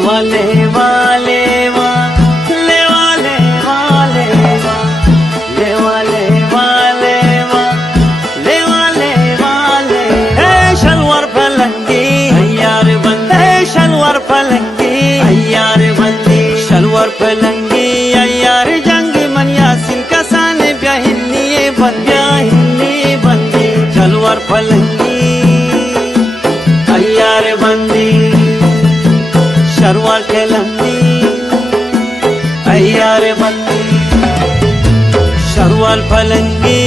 लेवा लेवा लेवा लेवा लेवा लेवा लेवा लेवा लेवा लेवा लेवा ले शलवार पलंगी यार बंदे शलवार पलंगी यार बंदी शलवार पलंगी यार जंग मन यासिन कसान ब्याहिनी बंदी शलवार पलंगी यार बंदी शलवार पलंगी यार बंदी शलवार पलंगी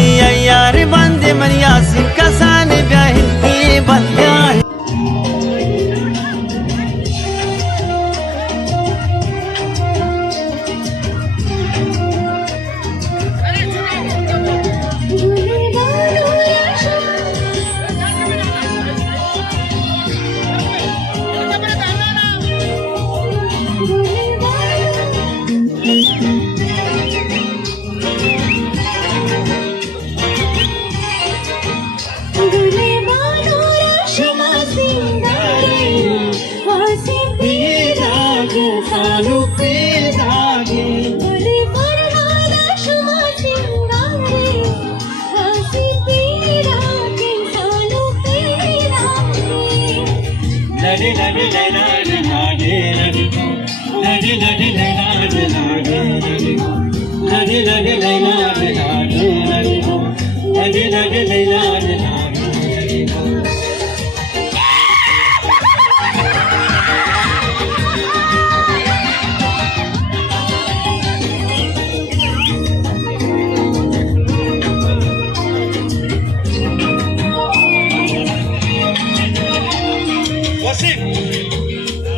यार बंदी मन यासिन कसान ब्याहिनी बंदी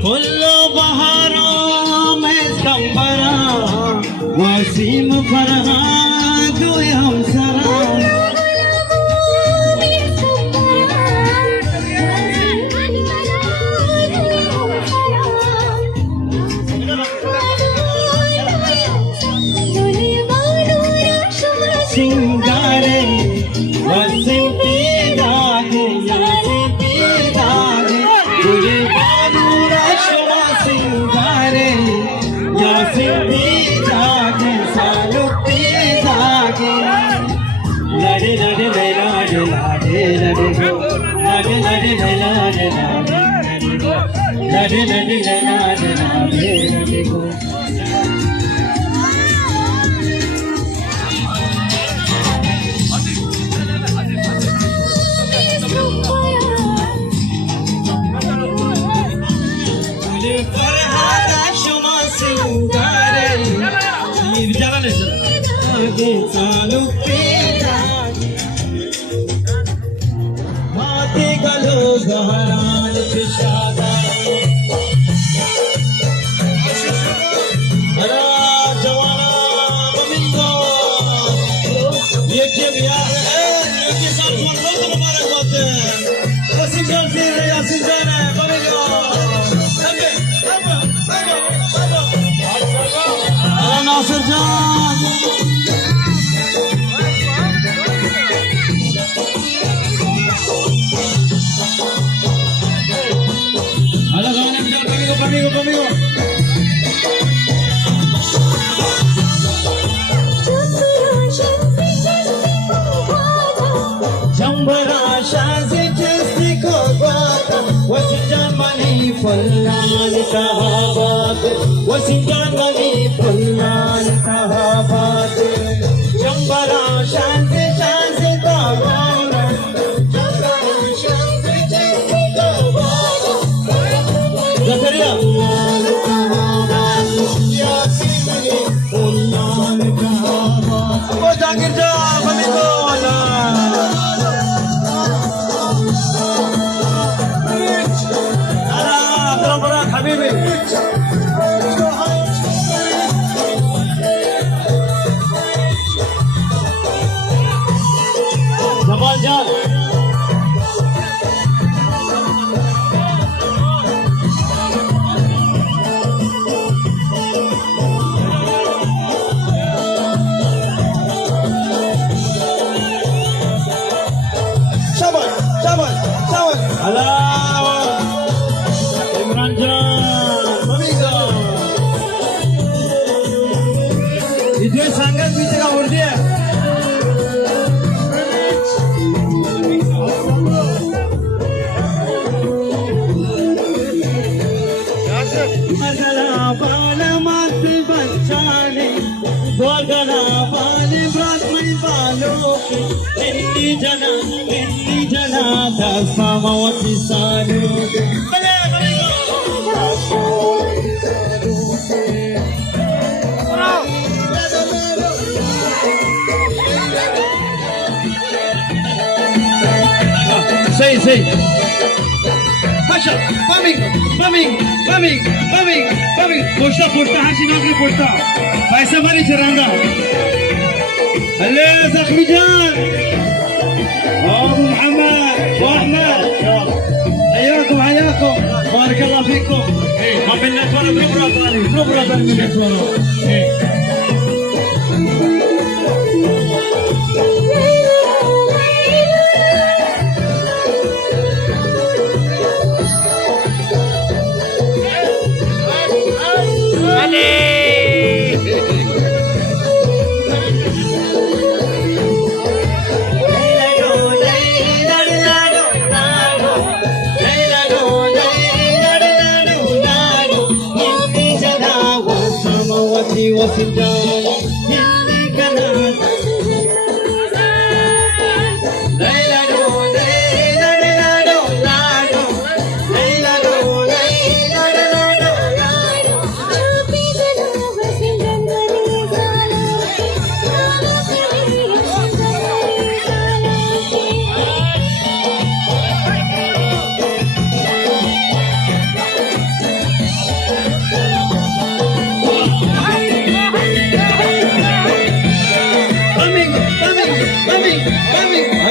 फुल्लो बहारों में कंबरा वसीम फरहा दुए हम सरा सिंगारे वसीम पीदागे यासी पीदागे दुए सिंगारे यासी पीदागे सालू पीदागे लड़े लड़े लड़े लड़े लड़े गो लड़े लड़े लड़े लड़े लड़े लड़े लड़े गो चालू माथे गलो गहरान पिशादा अरे जवाना बमिंगो ये क्या भैया ये सब सुन लो तो मुबारक बात है वसीम जान से यासिन जान है बमिंगो अरे नासिर जान conmigo. Jambara shazi jisti ko bata wasinjan mani fullan kahabat wasinjan mani fullan kahabat Jambara shazi shazi ko bata Jambara shazi jisti ko bata Zakaria Apo Jangir ja bami ko na Ara Habibi ये सांगत पीछे का उड़ दिया अगला बाल मत बचाने गोगला बाल ब्रह्म बालों के हिंदी जना दसमावती सालों Say. Pasha, bombing. Posta, hachi naukri posta. Paisa mari charanga. Halle, Zakhmi Jan. Abu Muhammad, Ahmed. حياكم. بارك الله فيكم. ما بيننا فرق برا من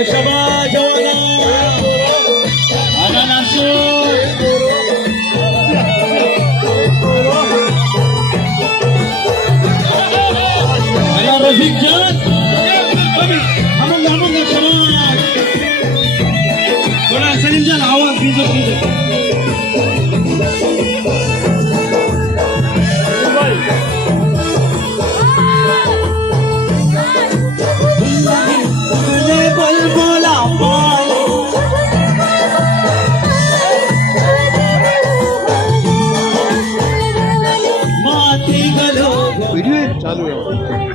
الشباب جوانا أنا نسول أنا رفيق جان حمد شباب ولا سليم جان عوام فيزو चालू है